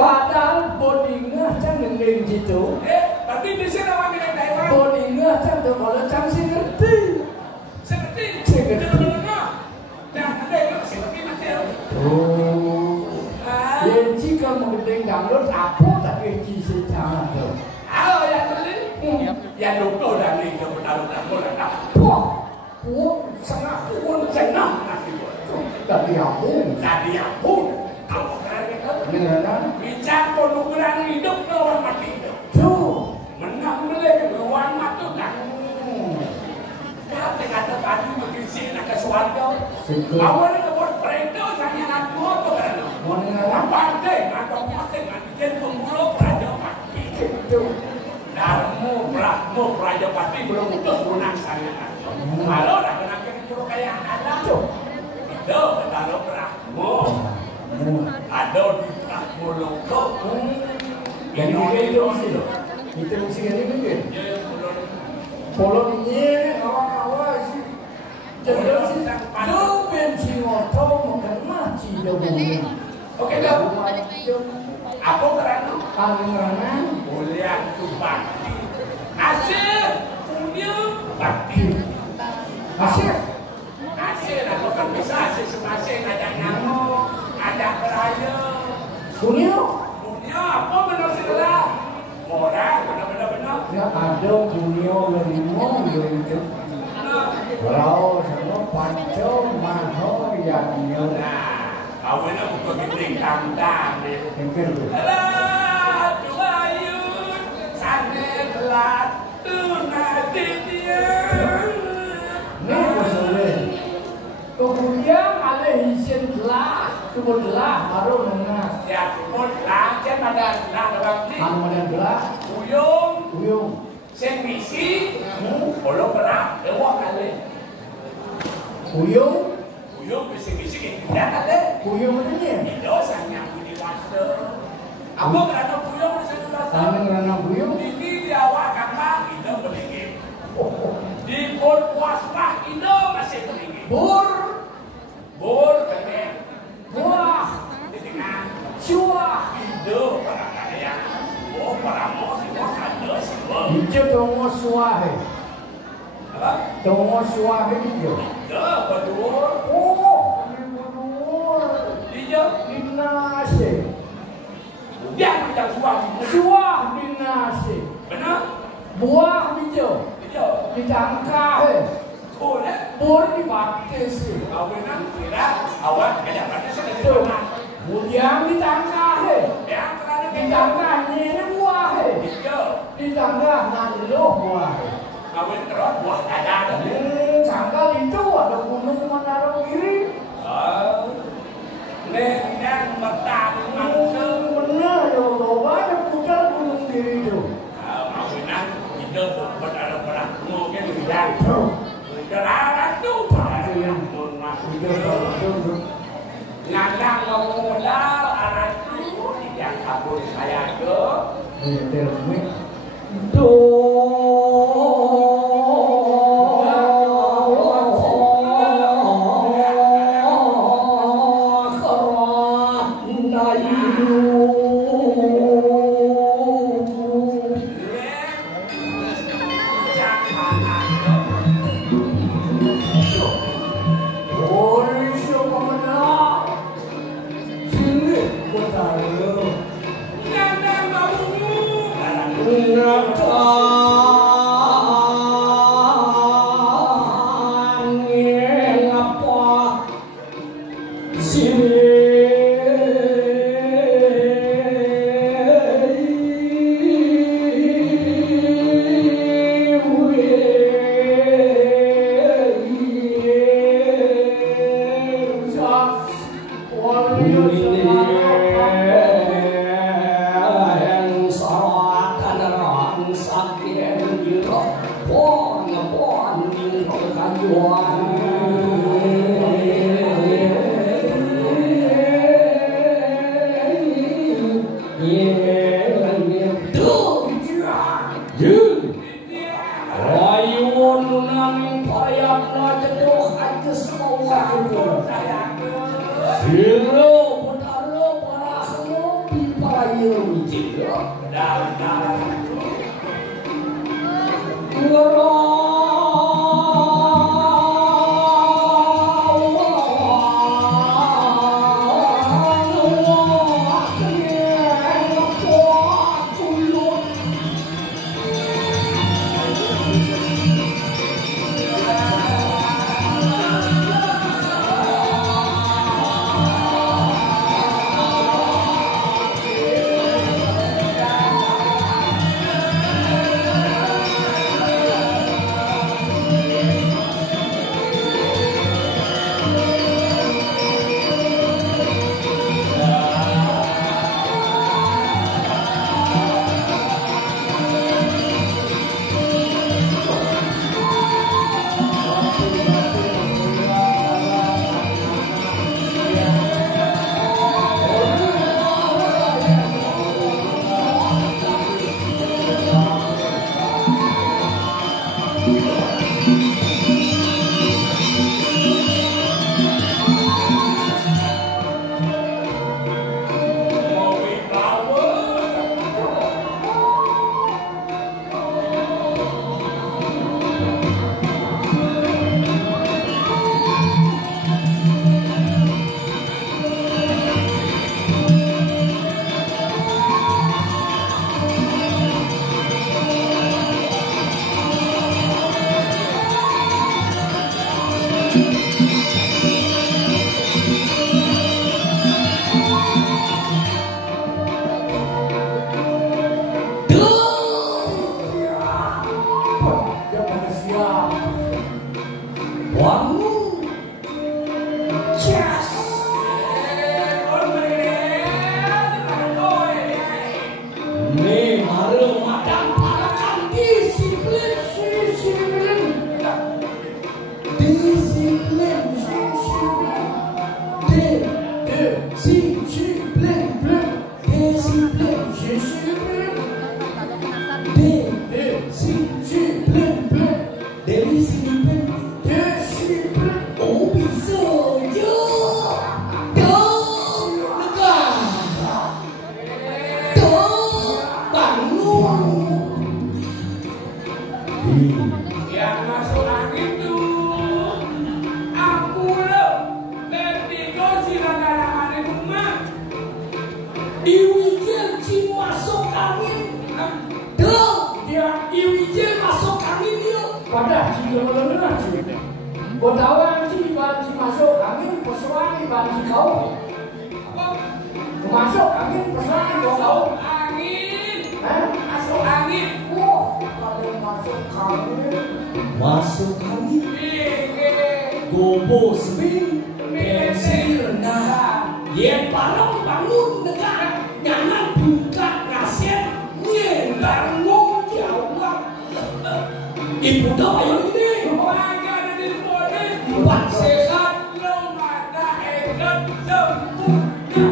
Padahal bodinya jangan ngering gitu. Tapi di sini orang kita boleh cang sing ngerti. Sing ngerti. Nah, ada yang sing ngerti masih. Oh. Yang jika mengenai download apa tapi jisi jangan tu. Halo yang beli. Yang lupa dah ni tu betul-betul dah. Puak sangat pun senang nanti. Tapi apa? Apa kerana? Mengenai bincang penugaran hidup lawan mati hidup. Menang boleh lawan mati tak. Kata kata tadi mungkin sih nak ke surga. Awalnya kebor perintah hanya nak buat apa kerana? Mengenai pandai atau mati nanti pemuluh Raja Pati. Darmu Raja Pati belum utuh menang saya. Kalau dah kena kena kaya ada tu. Itu kalau Brahmo. Ada di Brahmo lokal. Yang itu sih. Itu mesti kan mungkin. Polonnya awal-awal sih. Jadi sih tu benci motor mungkin mati dulu. Oke dah. Apa kerana? Kerana boleh tu bakti. Asyik punya bakti. Asyik nak bukan bisa asyik semasih ada nyamuk, ada peraya. Punya apa benar segala? Orang benar. Ya ada punya lemong gitu. Kalau sama panco maho yang nyona. Kau nak buka gembling kandang ni. Gembling tu. Alah, dua yun, sana belat tu nanti dia. Ni masalah. Kemudian ada hisen telah, kemudian baru mengas. Ya, kemudian jangan ada telah dalam ni. Ada telah. Uyung. Semisi, kalau berat, lewat kali. Uyung bisik-bisik tidak ada. Uyung mana ni? Itu sangat budi wasa. Apa kerana uyung di sana wasa? Kerana uyung? Ini dia awak kamar kita berdiri. Di bor puasmah kita masih berdiri. Bor benar. Buah di tengah. Cuah itu para kaya. Oh para mos itu ada semua. Itu tunggu suah. Apa? Tunggu suah itu. Betul. Dinasi. Dia macam suah dinasi. Benar? Buah hijau. Ditangkah. Bor dibatis. Awenan kira awak kaya batis itu. Kemudian ditangkah. Ditangkah ni buah. Ditangkah nalo buah. Awen terus buah ada. Tanggal itu ada gunung Manado kiri. Lengan bertahan langsung benar yo loba ada putar gunung kiri itu. Awenan hidup berada mungkin tidak. Gerara tu pada yang masuk hidup. Ngandang ngomong modal arah itu yang kabur saya ke. Ngoro dia Iwijil masuk angin dia. Wadah jika benar juga. Botawan si banci masuk angin persoalan banci kau. Apa? Masuk angin persoalan kau. Angin. Masuk angin. Kalau masuk angin. Masuk angin. Gobo sebing. Bensin rendah. Yang barang bangun negara. Nyaman buka ngasih. Nyen bangun jawab. Ibu tahu yang ini. Buat sehat lo mata ekat sempurna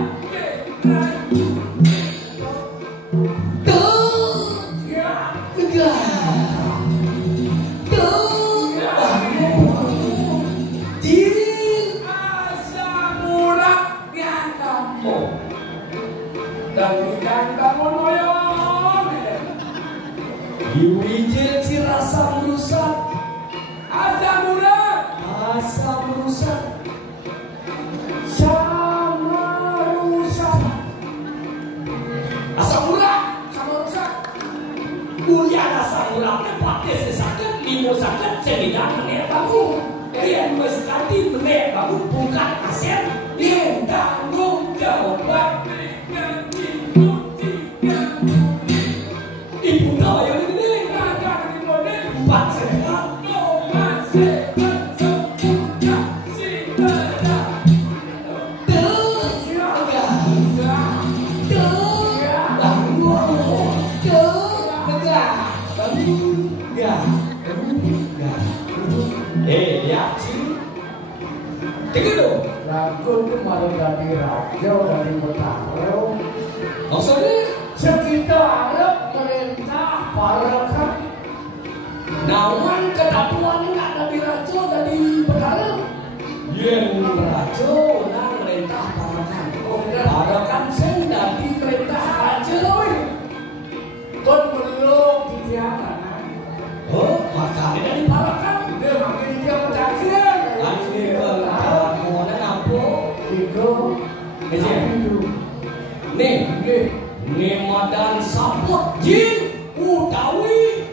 Iwijil cirasa merusak. Asam urat. Asam rusak. Sama rusak. Asam urat. Sama rusak. Mulia asam uratnya pakai sesakit, limo sakit, sehingga menit bangun. Yang mesti menit bangun bukan asam. Yang tanggung jawab. Ibu tahu yang ini. Empat sehat. Ragu itu malu dari raja dari Betaro. Maksudnya sekitar Arab perintah parakan. Nawan kedatuan ini nggak dari raja dari Betaro. Yang raja nang perintah parakan. Parakan sen dari perintah raja. Kon belum didiakan. Oh, makanya dari parakan. Dia makin dia berjaya. Nih madan sabut jin utawi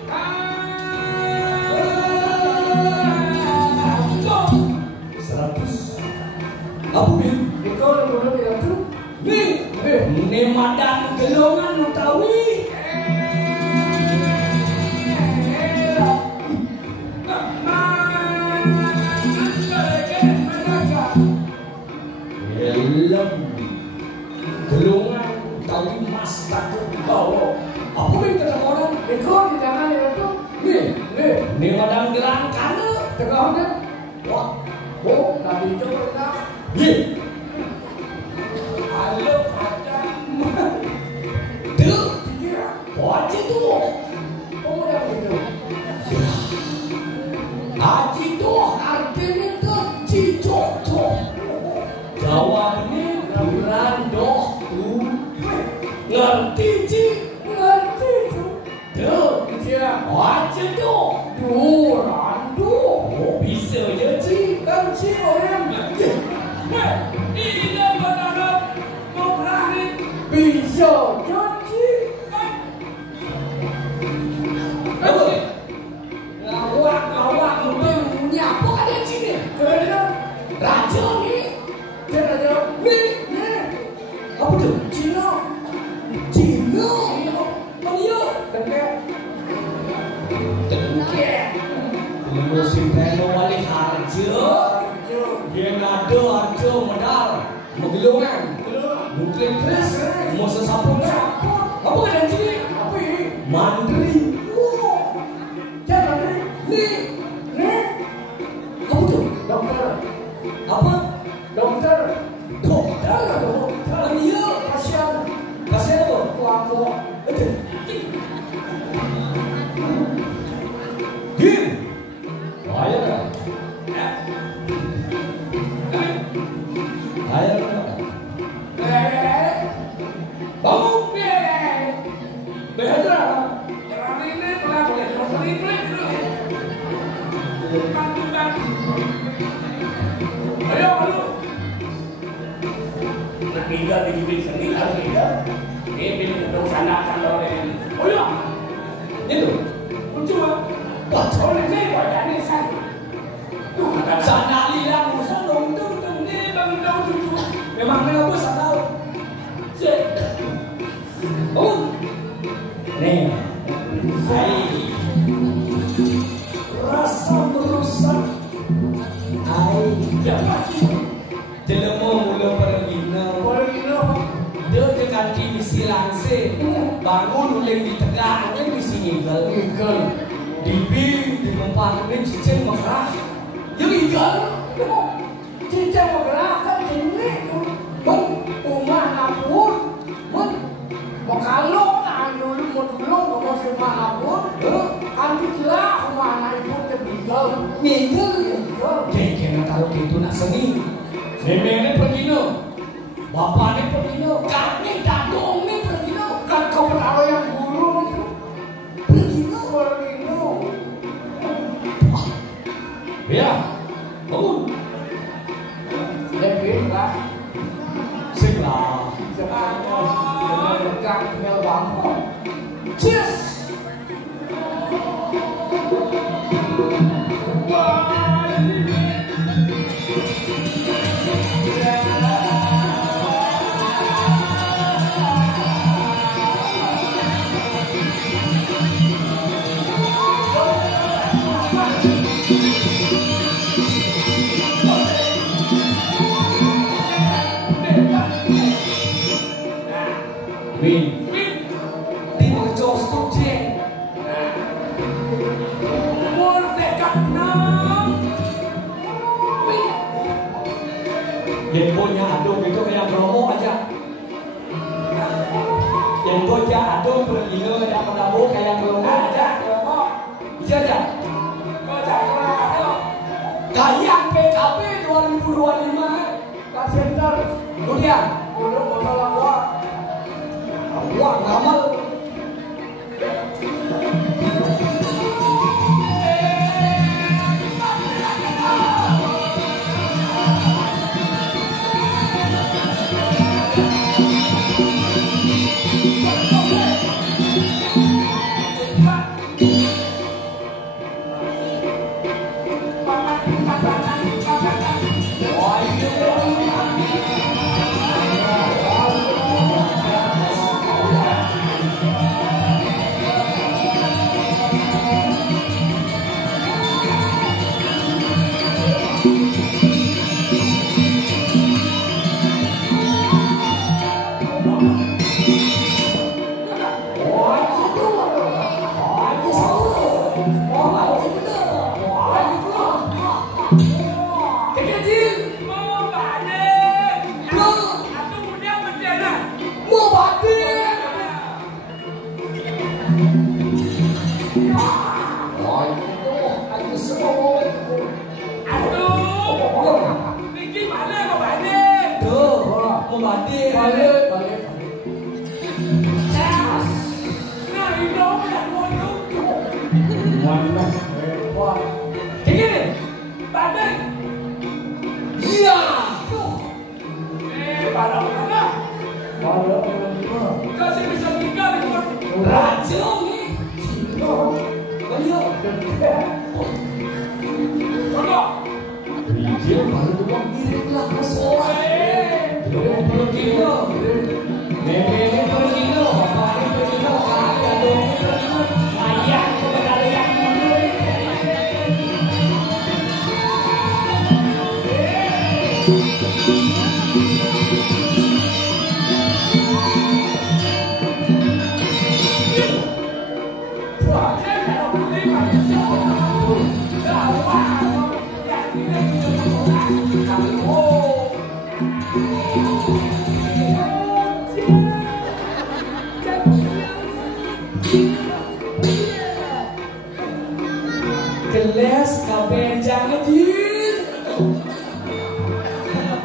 100 apa nih? Ikaw na muna ito? Nih madan gelongan utawi gelongan utawi mas takut bawa. Apa yang kata orang? Ikaw di tangan itu. Nih madang gelang kana tegaknya. Wah, nabi itu pernah. Halo kadang. Tuh, wajib tuh. Oh, udah gitu. Haji tuh artinya tuh cicok. Jawabnya bulan doh tuh. Ngerti ci? Ngerti tuh. Tuh, dia wajib tuh. Oh, bisa je ci. Kan ci orang. Ini benar mau berani. Bisa je ci. Apa? Ngawak mungkin punya apa ada ci ni? Kerana raja ni. Raja ni. Apa tu? Cina. Maria. Tengke. Musim peno wali harjo. Yang ada harjo modal. Mogelongan. Mungkin keras. Mau sesapun. Apa kan ci? Apa ini? Mandri. Jangan mandri. Ni. Apa tu? Dokter. Apa? Dokter. Maria. Pasien apa? Kuapo. Dim. Ayah kan? Ayah kan? Bangun. Behadra. Jangan ini pernah boleh pelit dulu. Bantuan. Ayo. Ketiga di sini sendiri ada. Ini pilih untuk sana oleh. Oh ya. Itu. Cuma. Wah, orang ni banyak ni san. Sana lilang musa dong tu ni bang dong tu. Memang kenapa sana? Oh. Nih. Hai. Rasa merusak. Hai. Jelema mula pergina. Dia ke kaki misi langsir. Bangun oleh di tegak oleh misi ngigel. Dibi di tempat ini cicing merah. Yang ngigel. Cicing merah kan ini. Rumah napur. Kalau ayo mau tolong mau semua napur. Anti celah rumah napur tertinggal. Ngigel. Kena tahu gitu nak seni. Semene pergina. Bapak ni pergina. Kami dadong ni pergina. Kan kau tahu yang burung itu. Pergina. Ya. Bangun. Lebih lah. Sebelah. Dengan dekat tinggal bangun. Cheers. Win. Timur Jos Tujen. Merdeka enam. Win. Yang punya adung itu kayak promo aja. Yang punya adung pergina kayak penabu kayak promo aja. Bisa aja. Kayak PKP 2025. Kak Center. Dunia. Udah masalah gua. Wah, ngamal. Gelas kabeh jangan di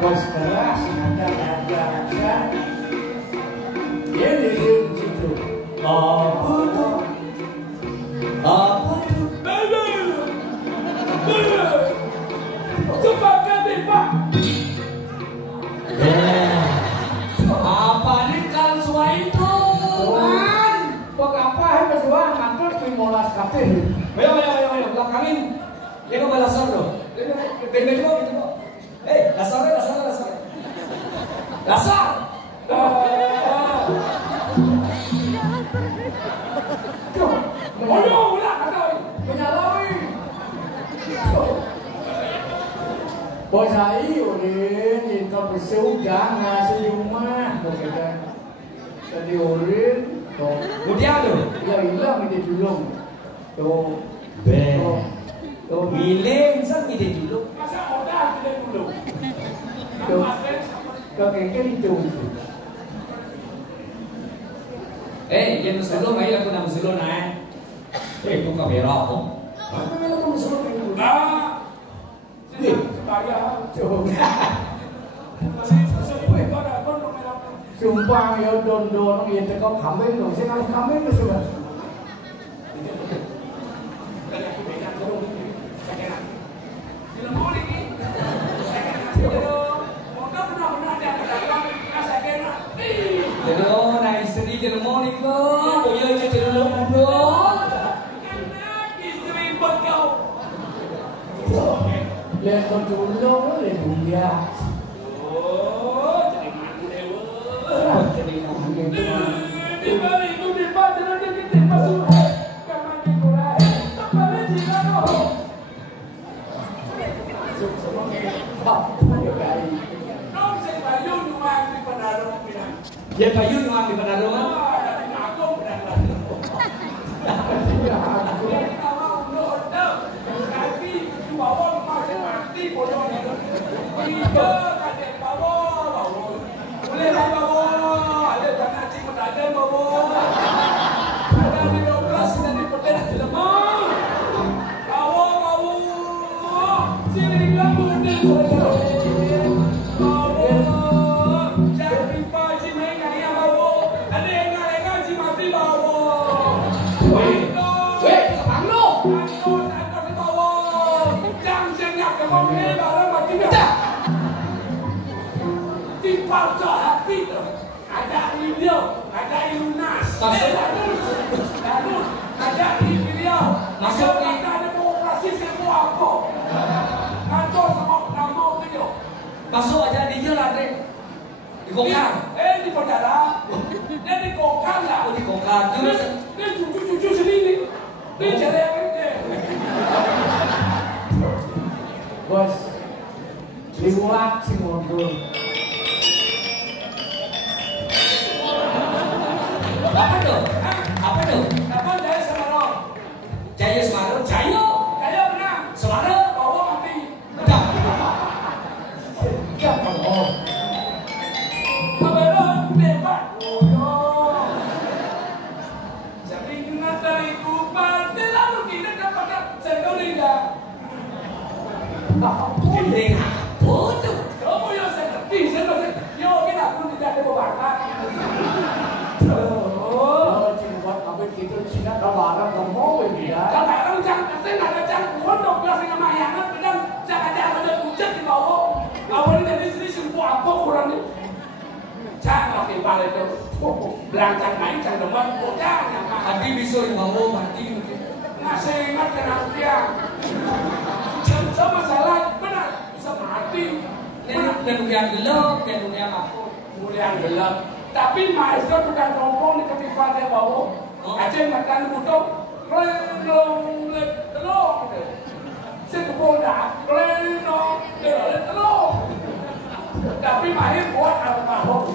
Bos keras ada ini situ. apa tuh? Apa tuh? Cepat ganti Pak. Apa nih kan suai itu? Pok apa yang kesuai ngantuk hati. Ayo, belakangin. Dia kau balasar loh. Benda juga gitu kok. Lasar. Lasar. Ulah kata menyalahi. Bos saya urin, kau bersudah ngasih rumah, bukan? Tadi urin, Kemudian tu, hilang dia dulu. Tuh, miling sang ide dulu. masa odah dia dulu. Kau kengkel itu. Yang musulo mai aku nak musulo na. Itu kamera aku. Apa yang aku musulo itu? Sini, sebaya. Sumpah ya don ya tekau kambing dong. Saya kalau kambing tu sudah. Hello, na istri ke morning ko. Boyo je dulu bro. Istri bekau. Lihat dulu, lihat dunia. Jadi mana itu? Di balik itu di balik itu kita masuk. Kamu di Korea, kembali di sana. Semua ya baik. Nong saya bayu cuma di Penarung bilang. Ya payu nuang di Penarung. Dari aku bilang. Tapi bawa masih mati bodoh itu. Tiga kadang bawa. Boleh bawa. Ada tanah cik ada bawa. Ada di 12 dan di petai di lemah. Bawa. Sini kamu di bawa. Jadi pagi mereka yang bawa. Ada yang ngaji mati bawa. Abang lu. Aku bawa. Jangan sengak kamu ni barang mati dah. Dipaksa hati tu. Ada video, ada Yunas. Lalu ada video. Masuk ni. Ada demokrasi semua apa. Kantor sama nama video. Masuk aja di jalan deh. Di Kokang. Di Podara. Dia di Kokang lah. Di Kokang. Dia cucu sendiri. Dia cari Bos, liwat si mundur. Apa tu? Apa Jaya Semarang? Jaya Semarang. Jaya Menang. Semarang. Bawa mati. Dah. Kabaran bebas. Jadi kena tariku partai lalu kita dapat sekolah. Gendeng apa tu? Kamu yang saya ngerti, yo kita pun tidak ada bebakan. Buat apa kita Cina kabaran kamu dia. Kabaran jangan saya nak jangan pondok kelas dengan mayangan dan jangan ada hujan di bawah. Awal ini dari sini semua apa kurang ni? Jangan pakai balik itu. Belancang main jangan demen bocah. Hati bisa yang bawa mati. Ngasih ingat kena dia. Sama salah benar bisa mati. Dan yang gelap, dan yang apa? Yang gelap. Tapi maestro bukan rompong di ketika saya bawa. Aceh makan butuh. Renong telur. Saya kepodak. Renong telur. Tapi mahir buat almarhum.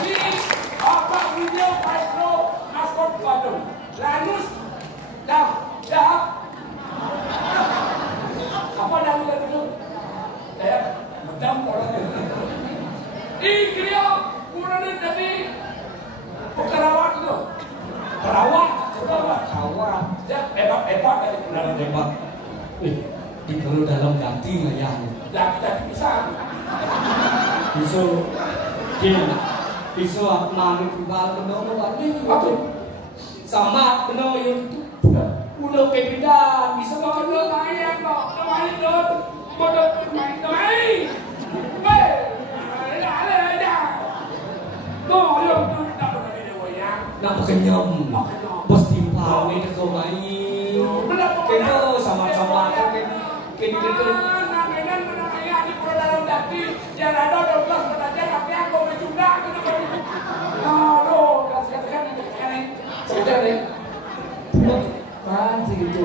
Ini apa video maestro maskot Bandung. Lanus. Dah. Apa dah mulai dulu? Saya bedam orang itu. Ikria kurang dari perawat itu. Perawat. Ya hebat dari kurang Hebat. Di perlu dalam ganti layang. Laki bisa. Bisa mami kembali benar lagi. Apa? Sama benar itu. Udah kepindah bisa makan Lumayan kok. Lumayan dot. Modal lumayan. Hei. Ada. No, yo tak boleh dia wayang. Nak kenyam. Bos timpal ni kau mai. Kita sama-sama kini kita. Namanya di Pulau Dalam Dati, yang ada 12 penajar, tapi aku berjumlah. Aduh, kasihan ini. Sudah deh. Masih gitu.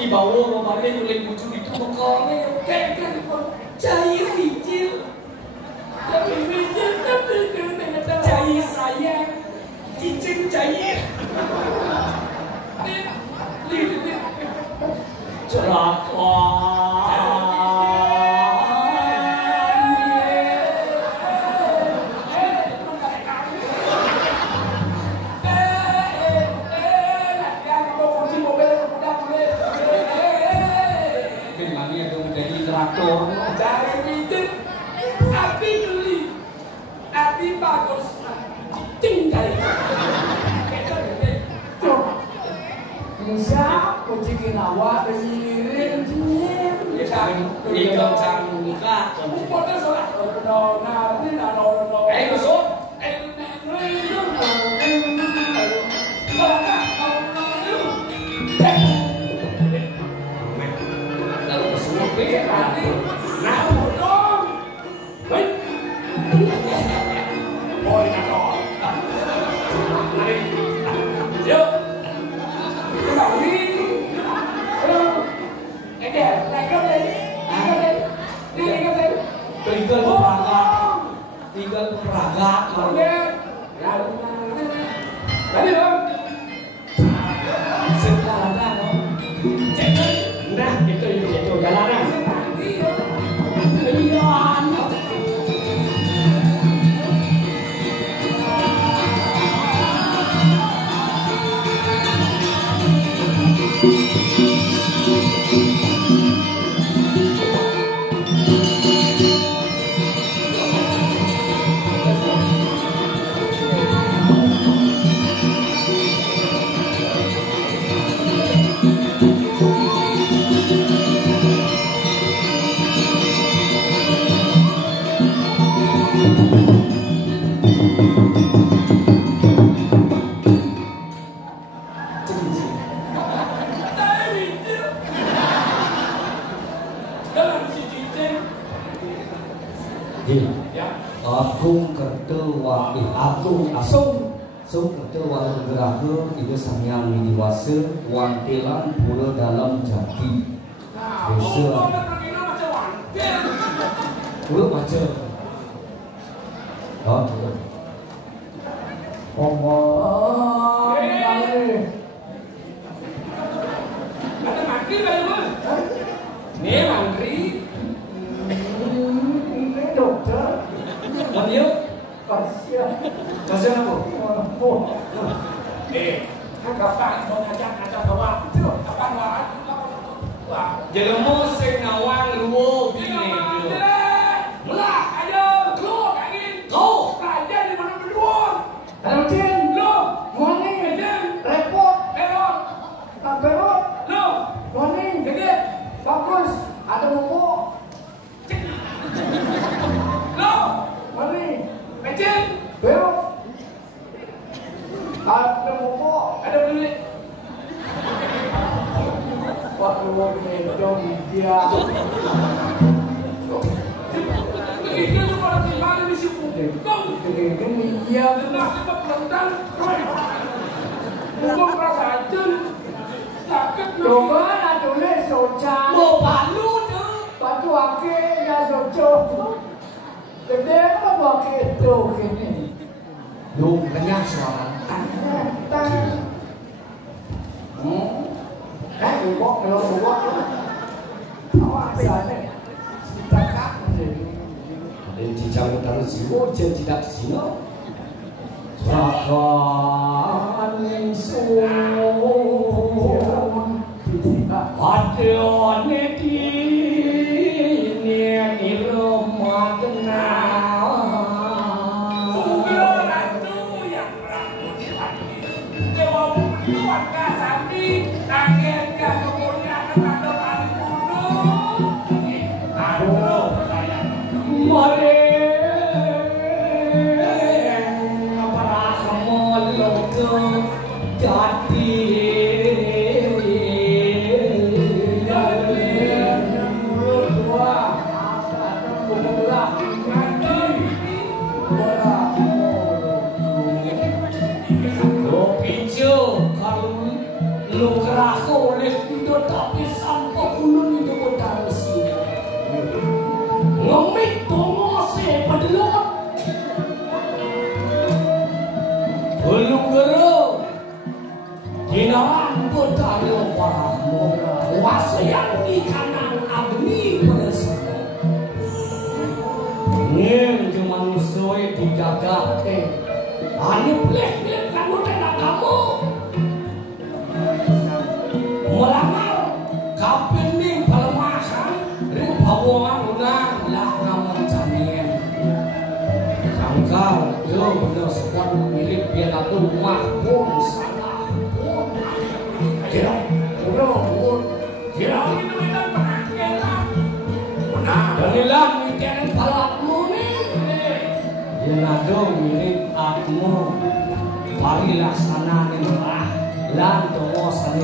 Ibawo kemarin nulis bucu itu mengkongnya kayak cair hijil cair saya cicing cair Cari bibit, api geli, api bagus, tinggal. Bisa kucingin awak dengirin Ikaw cangka. Pupunta sa Kusot. Tinggal peragat. Tadi bang. Sekarang nah itu jalanan. Iya. Agung kertewa Sung kertewa geraha itu samyang miniwasa wantelan pura dalam jati desa pura baca Ada mantri bayu. Ini mantri Ini dokter. Maniu Kasihan. kasihan apa? Kapan mau ngajak kawan? Kapan wah? Jelemu sing nawang luwo bine Mula, ayo, keluar angin. Kau Raja di mana berdua? Ada tin Lo, Morning Eden, Repot Elon, Berot lo, Morning Gede, Bagus Ada buku lo, Morning Mecin, Berot Ada buku ada beli. Waktu medong dia Begitu tuh pada gimana di situ? Kau, Gini iya dengar kita pelentang, Ngomong rasa aja, sakit. Coba nak tulis soca Mau palu tu Batu akik ya soca Gede apa akik tu kini Lu kenyang suara Buat kalau buat awak sana cakap dan dijauh dari siwo jangan tidak sino Rakan yang sun ada neti ni rumah kenal Mare para Lu kerasa oleh itu tapi sampai puluh itu modal sih. Ngomit tongose padulot. Lu gero. Kinaran bodalo para moga. Wasayang di kanan abni bersama. Nih cuma musuh dijaga. Ani pilih kamu dan kamu. Melamar kapening palemasan ring pawongan unang lah nama canien sangkal yo bener sekon milik biar atu mah pun salah pun kira pun kira danilah mikirin palakmu nih dia nado milik akmu pari laksana nih lah lan tomo sani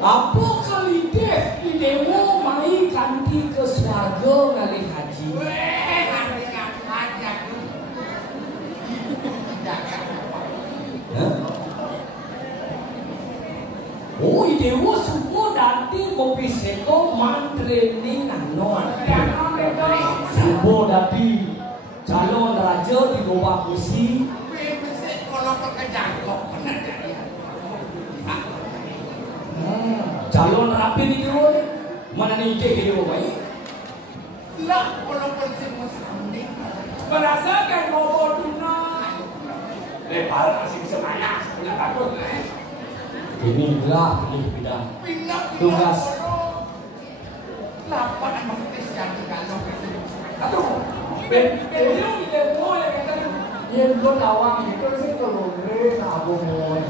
Apa kali deh idemu mai kanti ke swarga ngalih haji. Haji aja. training anon. Subuh dadi calon raja di Gobak Besi. Kalau pekerjaan kok benar dari. Calon rapi di dia mana nih ide dia baik? Lah kalau prinsip muslim merasakan bobo tunai. Lepas masih bisa banyak, punya takut. Ini lah pilih bidang tugas. Lapan emang Kristian kalau aduh, belum dia boleh kata Yang gue lawang itu sih kalau gue tak boleh.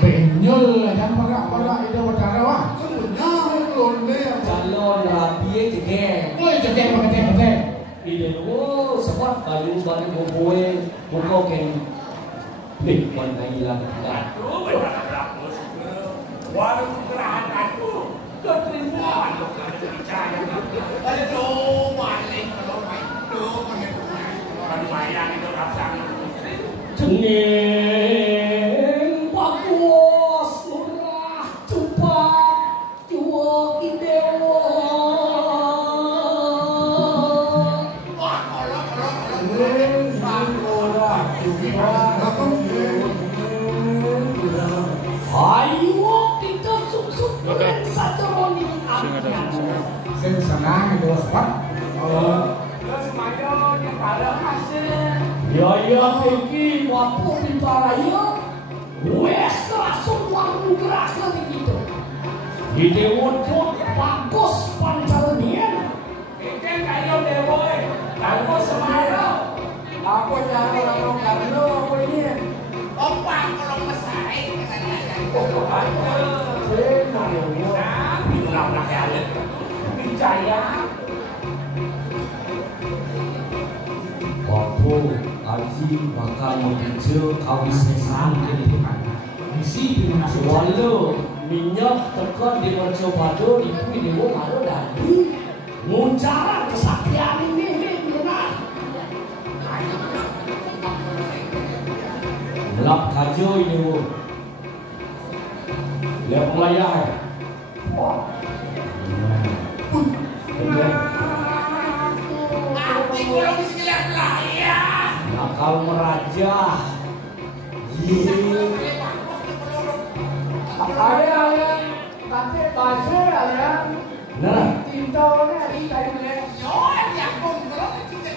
Benyol kan pada itu pada wah. Sebenarnya londe. Calon rapi juga. Oh jadi. Ide lu sempat baju boboe buka kan. Nih mana hilang kan. aduh benar-benar warung gerahan aku keterima untuk percaya. Aduh maling kalau itu kan bayang itu rasanya. Jeneng bagus murah cepat jual idewa. Wah kalau Ayo kita suk-suk satu roning apian. Saya senang itu sempat. terus mayo yang ada hasil. Ya Kiki waktu di Paraya wes langsung langsung gerak gitu. Ide wujud bagus pancaranian. Ikan kayu dewa, aku semayo. Aku cari orang kamu aku ini. Opa kalau mesai katanya. Oh ada. Nah, bilang ya percaya. Waktu Haji bakal menuju kawisesan gitu kan. Misi di mana Walau minyak tekan di Mercobado itu video malu dari muncaran kesaktian ini benar. Melap kajo ini lihat melayang. Wah. Aku kalau mesti lihat layar. Nakal meraja. Ada nanti pasir ada. Nah, Tintaunya di kainnya. Yo, ya pun kalau kita.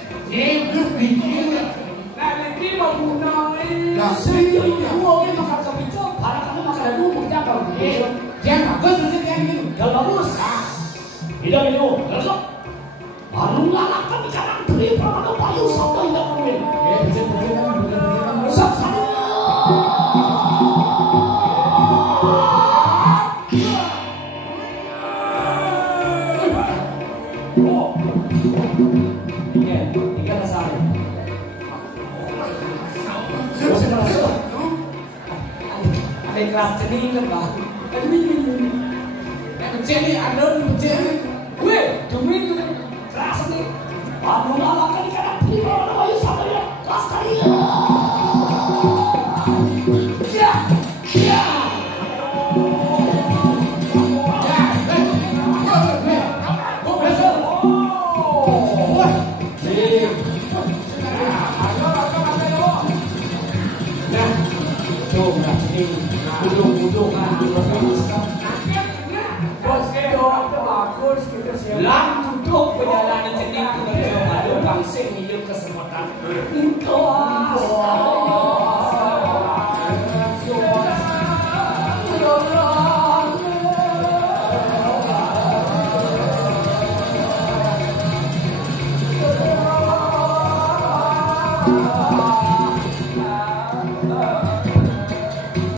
Nah, nanti mau bunai. saya ini uangnya makan kepicu, para kamu makan dulu kita kalau begitu. Jangan bagus mesti kayak gitu. Kalau bagus, tidak minum, besok. Anu ngalakan di kanan beri permadu payu sampai tidak mungkin. Besok sana. Tiga dasar. Sudah masuk. Ada kelas cening kan bang? Kecil nih, ada kecil. Weh, demi keras nih. Anu ngalakan di kanan beri permadu payu sampai ya kelas kalian. Ya, ya. Lang duduk perjalanan jenis ke Mercobado, Bangsing hidup kesempatan. Engkau